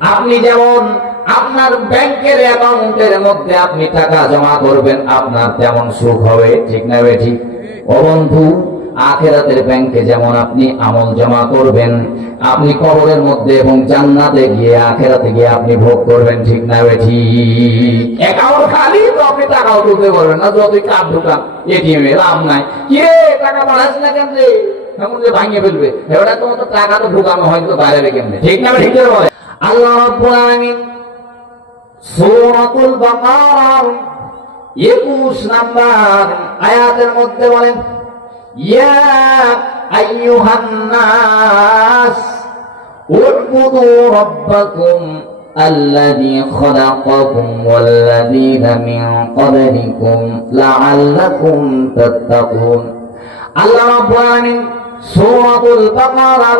আপনি যেমন আপনার ব্যাংকের অ্যাকাউন্টের মধ্যে আপনি টাকা জমা করবেন, আপনার তেমন সুখ হবে, ঠিক না বে ঠিক? ও বন্ধু, আখেরাতের ব্যাংকে যেমন আপনি আমল জমা করবেন, আপনি কবরের মধ্যে এবং জান্নাতে গিয়ে আখেরাতে গিয়ে আপনি ভোগ করবেন, ঠিক না বে ঠিক? অ্যাকাউন্ট খালি তো আপনি টাকাও ঢুকতে পারবেন না, যতই কার্ড ঢুকান এটিএম এ, লাভ নাই। কে টাকা বাড়াস না কেন রে? ভাঙিয়ে ফেলবে। এবার তোমার তো টাকা তো ঢুকানো হয়তো বাইরে কেমনে ঠিক না ঠিক বলে আল্লাহ রাব্বুল আলামিন সূরাতুল বাকারার 21 নাম্বার আয়াতের মধ্যে বলেন ইয়া আইয়ুহান নাস উবুদু রাব্বাকুম الذي خلقكم والذين من قبلكم لعلكم تتقون আল্লাহ রাব্বুল আলামিন সূরাতুল বাকারার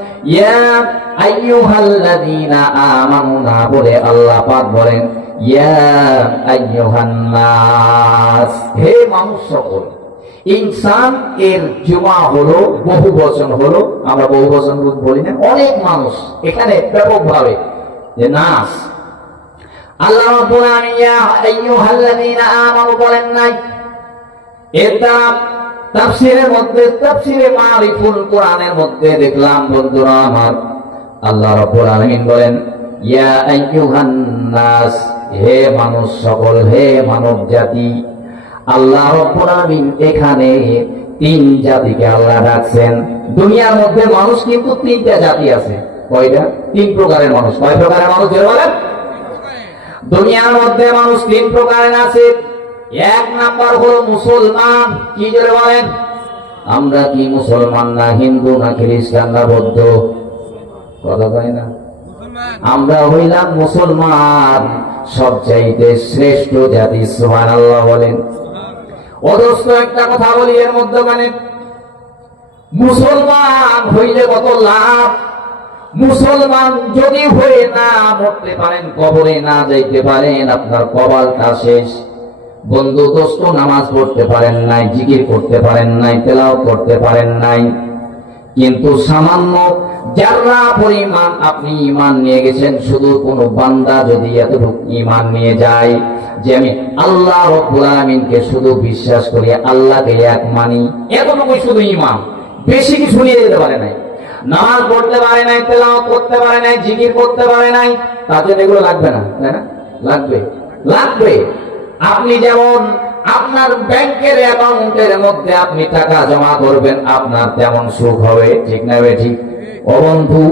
ইয়া বলে আল্লাহ পাক বলেন হে মানুষ সকল, ইনসান এর জমা হলো, বহু বচন হলো, আমরা বহু বচন বলি না, অনেক মানুষ এখানে ব্যাপকভাবে, যে নাস। আল্লাহ রাব্বুল আলামিন ইয়া আইয়ুহাল্লাযীনা আমানু বলেন নাই এর তাফসীরের মধ্যে, তাফসীরে মারিফুল কোরআনের মধ্যে দেখলাম, বন্ধুরা আমার। আল্লাহ রাব্বুল আলামিন বলেন, ইয়া আইয়ুহান নাস হে মানুষ সকল, হে মানব জাতি, আল্লাহ রাব্বুল আলামিন এখানে তিন জাতিকে আল্লাহ রাখছেন। দুনিয়ার মধ্যে মানুষ কিন্তু তিনটা জাতি আছে। কয়টা? তিন প্রকারের মানুষ। কয় প্রকারের মানুষ? বলেন। দুনিয়ার মধ্যে মানুষ তিন প্রকারের আছে। এক নাম্বার হলো মুসলমান। কি জোরে বলেন? আমরা কি মুসলমান না হিন্দু না খ্রিস্টান না বৌদ্ধ? কথা কয় না। আমরা হইলাম মুসলমান। সবচাইতে শ্রেষ্ঠ জাতি সুহান আল্লাহ বলেন। অদস্ত একটা কথা বলি এর মধ্যে মানে মুসলমান হইলে কত লাভ? মুসলমান যদি হয়ে না মরতে পারেন, কবরে না যাইতে পারেন, আপনার কপালটা শেষ। বন্ধু দোস্ত নামাজ পড়তে পারেন নাই, জিকির করতে পারেন নাই তেলাও করতে পারেন নাই। কিন্তু সামান্য যারা পরিমাণ আপনি ইমান নিয়ে গেছেন, শুধু কোন বান্দা যদি এতটুকু ইমান নিয়ে যায় যে আমি আল্লাহ রব্বুল আলামিনকে শুধু বিশ্বাস করি, আল্লাহকে এক মানি, এতটুকুই শুধু ইমান বেশি কিছু নিয়ে যেতে পারে নাই। নামাজ পড়তে পারে নাই তেলাও করতে পারে নাই, জিকির করতে পারে নাই তার জন্য এগুলো লাগবে না, তাই না? লাগবে। লাগবে। আপনি যেমন আপনার ব্যাংকের অ্যাকাউন্টের মধ্যে আপনি টাকা জমা করবেন, আপনার তেমন সুখ হবে, ঠিক না বে ঠিক ও বন্ধু,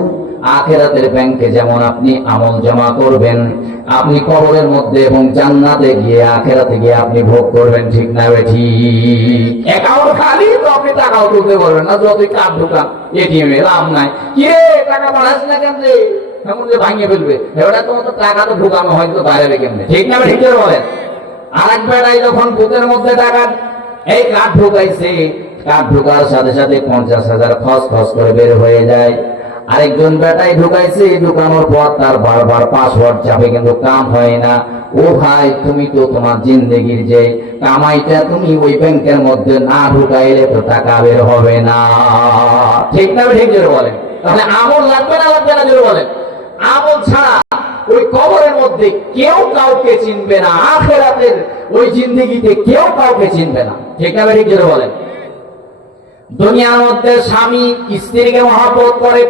আখেরাতের ব্যাংকে যেমন আপনি আমল জমা করবেন, আপনি কবরের মধ্যে এবং জান্নাতে গিয়ে আখেরাতে গিয়ে আপনি ভোগ করবেন, ঠিক না বে ঠিক অ্যাকাউন্ট খালি, তো আপনি টাকাও তুলতে পারবেন না, যতই কার্ড ঢুকান এটিএম এ, লাভ নাই। কে টাকা বাড়াস না কেন ভাঙিয়ে ফেলবে। এবার তোমার তো টাকা তো ঢুকানো হয়তো বাইরে কেমনে ঠিক না বে ঠিক বলেন? আরেক যখন মধ্যে এই কাঠ ঢুকাইছে। কাঠ ঢুকার সাথে সাথে পঞ্চাশ হাজার খস খস করে বের হয়ে যায়। আরেকজন বেটাই ঢুকাইছে, ঢুকানোর পর তার বারবার পাসওয়ার্ড চাপে কিন্তু কাম হয় না। ও ভাই, তুমি তো তোমার জিন্দগির যে কামাইটা তুমি ওই ব্যাংকের মধ্যে না ঢুকাইলে তো টাকা বের হবে না। ঠিক না, ঠিক জোরে বলেন। তাহলে আমল লাগবে না লাগবে না, জোরে বলেন। আমল ছাড়া মধ্যে কেউ কাউকে চিনবে না, আখেরাতের ওই জিন্দিগিতে কেউ কাউকে চিনবে না। ঠিক না ঠিক জোরে বলেন? দুনিয়ার মধ্যে স্বামী স্ত্রীকে মহাব্বত করে,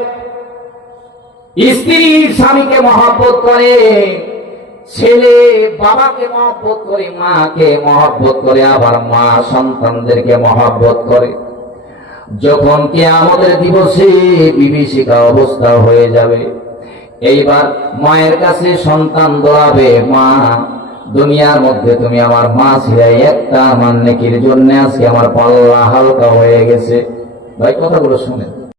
স্ত্রী স্বামীকে মহাব্বত করে, ছেলে বাবাকে মহব্বত করে, মাকে মহব্বত করে, আবার মা সন্তানদেরকে মহব্বত করে। যখন কে আমাদের দিবসে বিভীষিকা অবস্থা হয়ে যাবে এইবার মায়ের কাছে সন্তান দোয়াবে মা, দুনিয়ার মধ্যে তুমি আমার মা ছিলাই একটা আমার জন্য আজকে আমার পাল্লা হালকা হয়ে গেছে। ভাই, কথাগুলো শুনেন।